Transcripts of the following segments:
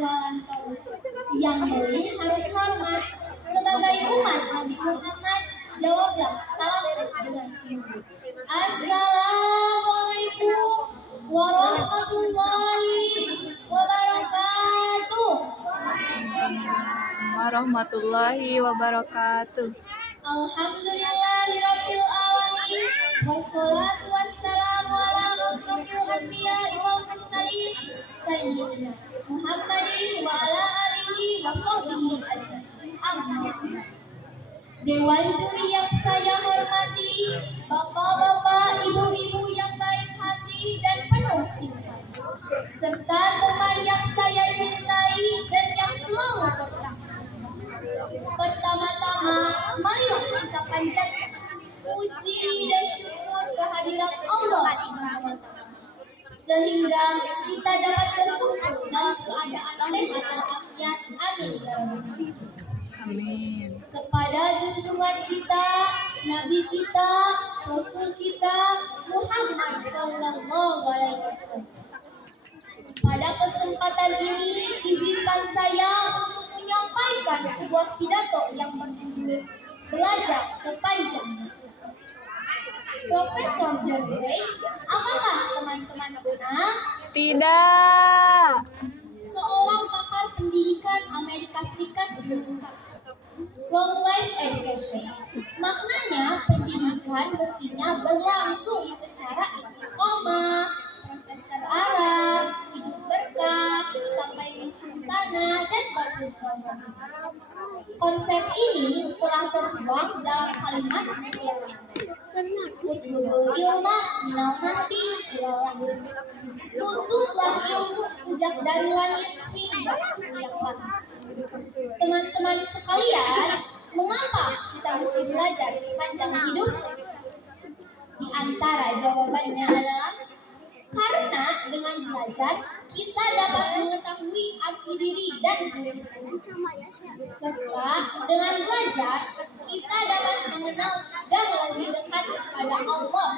jualan kamu. Yang beli harus hormat. Sebagai umat Nabi Muhammad, jawablah salam dengan senyum. Assalamualaikum warahmatullahi wabarakatuh. Warahmatullahi wabarakatuh. Alhamdulillahirabbil alamin. Wassalatu wassalamu ala asyrofil anbiya'i wal mursalin sayyidina Muhammadin wa ala alihi wa sahbihi ajmain. Amma. Dewan juri yang saya hormati, bapak-bapak, ibu-ibu yang baik hati dan penuh simpati, serta teman yang saya cintai dan yang selalu bertahan. Pertama-tama, marilah kita panjatkan puji dan syukur kehadirat Allah SWT, sehingga kita dapat berkumpul dalam keadaan sehat walafiat. Amin. Amin. Kepada junjungan kita, Nabi kita, Rasul kita, Muhammad SAW. Pada kesempatan ini, izinkan saya untuk menyampaikan sebuah pidato yang berjudul Belajar Sepanjang Masa. Profesor John Gray, apakah teman-teman kenal? Tidak. Seorang pakar pendidikan Amerika Serikat mengungkapkan, long life education, maknanya pendidikan mestinya berlangsung secara istiqomah, proses terarah, hidup berkah, sampai mencium tanah dan berwisata. Konsep ini telah tertuang dalam kalimat mutiara. Utlubul ilmah minal mahdi ilal lahir. Tuntutlah ilmu sejak dari langit hingga kuliah langit. Teman-teman sekalian, mengapa kita mesti belajar sepanjang hidup? Di antara jawabannya adalah karena dengan belajar kita dapat mengetahui arti diri dan penciptanya. Serta dengan belajar kita dapat mengenal dan lebih dekat kepada Allah.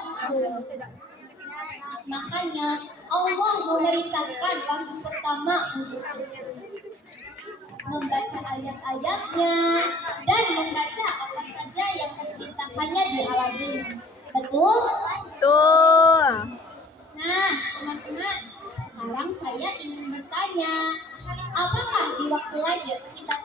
Makanya Allah memerintahkan wahyu pertama untuk kita membaca ayat-ayatnya dan membaca apa saja yang diciptakannya di alam ini. Betul? Betul. Nah, teman-teman, sekarang saya ingin bertanya, apakah di waktu lahir kita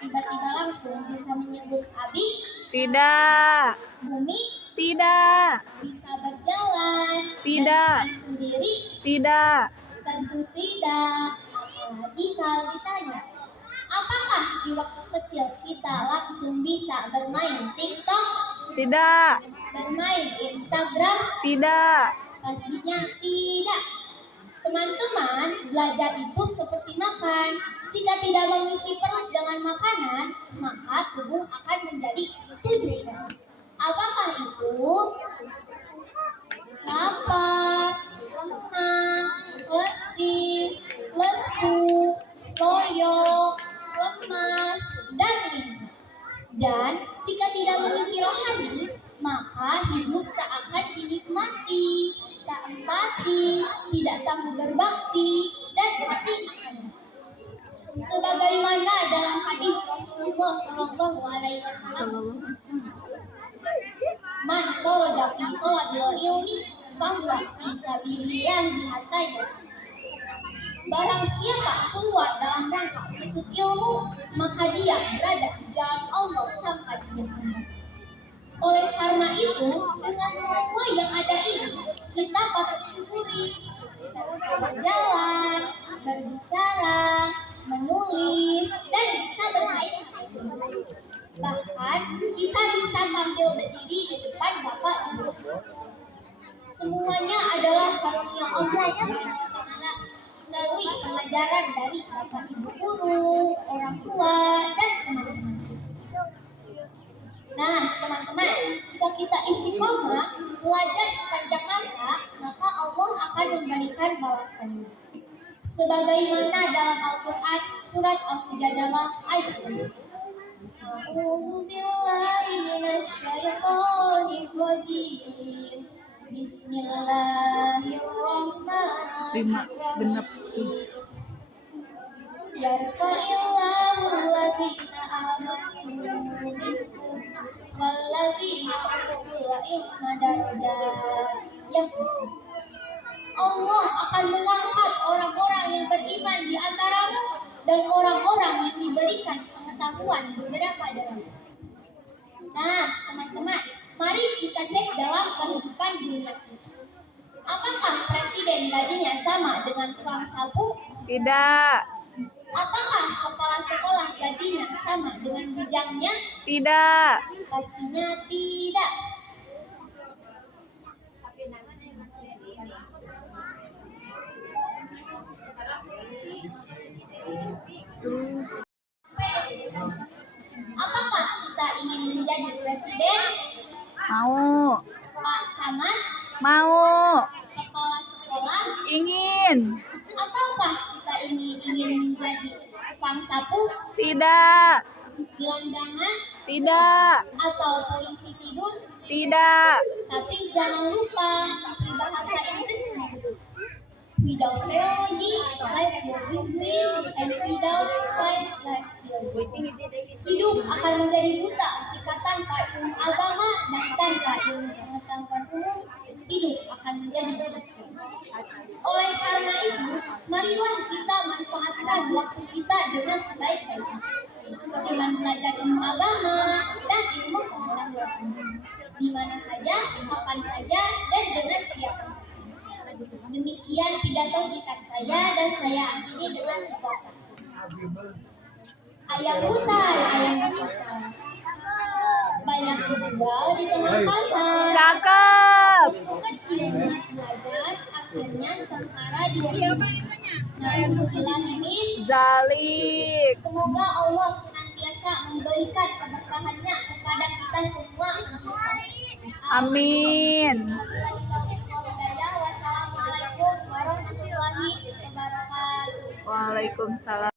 tiba-tiba langsung bisa menyebut Abi? Tidak. Bumi? Tidak. Bisa berjalan? Tidak. Dan makan sendiri? Tidak. Tentu tidak. Apalagi kalau ditanya, apakah di waktu kecil kita langsung bisa bermain TikTok? Tidak. Bermain Instagram? Tidak. Pastinya tidak. Teman-teman, belajar itu seperti makan. Jika tidak mengisi perut dengan makanan, maka tubuh akan menjadi tujuh. Apakah itu? Lapar, lemah, letih, lesu, loyo, lemas, dan linglung. Dan jika tidak mengisi rohani, maka hidup tak akan dinikmati, tak empati, tidak tangguh berbakti, dan hati akan. Sebagaimana dalam hadis Rasulullah SAW, man kharaja fi talabil ilmi fahuwa fi sabilillah hatta yarji. Barang siapa keluar dalam rangka menuntut ilmu, maka dia berada di jalan Allah sampai dia kembali. Oleh karena itu, dengan semua yang ada ini, kita patut syukuri. Kita bisa berjalan, berbicara, menulis, dan bisa bermain. Bahkan, kita bisa tampil berdiri di depan Bapak Ibu. Semuanya adalah karunia Allah SWT melalui pengajaran dari Bapak Ibu guru, orang tua, dan teman-teman. Nah, teman-teman, jika kita istiqomah belajar sepanjang masa, maka Allah akan memberikan balasannya. Sebagaimana dalam Al-Quran surat Al-Mujadalah ayat 1. A'udzu billahi minasyaitonir rajim. Bismillahirrahmanirrahim. 5, 6, 7. yarfa'illahul ladzina amanu minkum walladzina utul ilma darajat. Yang Allah akan mengangkat orang-orang yang beriman di antaramu dan orang-orang yang diberikan pengetahuan beberapa derajat. Nah, teman-teman, mari kita cek dalam kehidupan dunia kita. Apakah presiden gajinya sama dengan tukang sapu? Tidak. Apakah kepala sekolah gajinya sama dengan bujangnya? Tidak. Pastinya tidak. Apakah kita ingin menjadi presiden? Mau. Pak Camat? Mau. Kepala sekolah? Ingin. Ataukah kita ingin menjadi tukang sapu? Tidak. Gelandangan? Tidak. Atau polisi tidur? Tidak. Tapi jangan lupa bahasa Inggris. Without biology, life will be green, and without science, life will be. Hidup akan menjadi buta jika tanpa ilmu agama dan tanpa ilmu pengetahuan umum, hidup akan menjadi buta. Oleh karena itu, marilah kita manfaatkan waktu kita dengan sebaik-baiknya, dengan belajar ilmu agama dan ilmu pengetahuan umum, di mana saja, kapan saja, dan dengan siapa saja. Demikian pidato singkat saya, dan saya akhiri dengan sebuah kata. Ayam hutan, ayam besar, banyak dijual di tengah pasar. Cakep. Untuk kecil belajar, akhirnya sengsara di dunia. Na'udzubillahimin. Zalik. Semoga Allah senantiasa memberikan keberkahannya kepada kita semua. Amin. Wabillahi taufiq wal hidayah. Wassalamualaikum warahmatullahi wabarakatuh. Waalaikumsalam.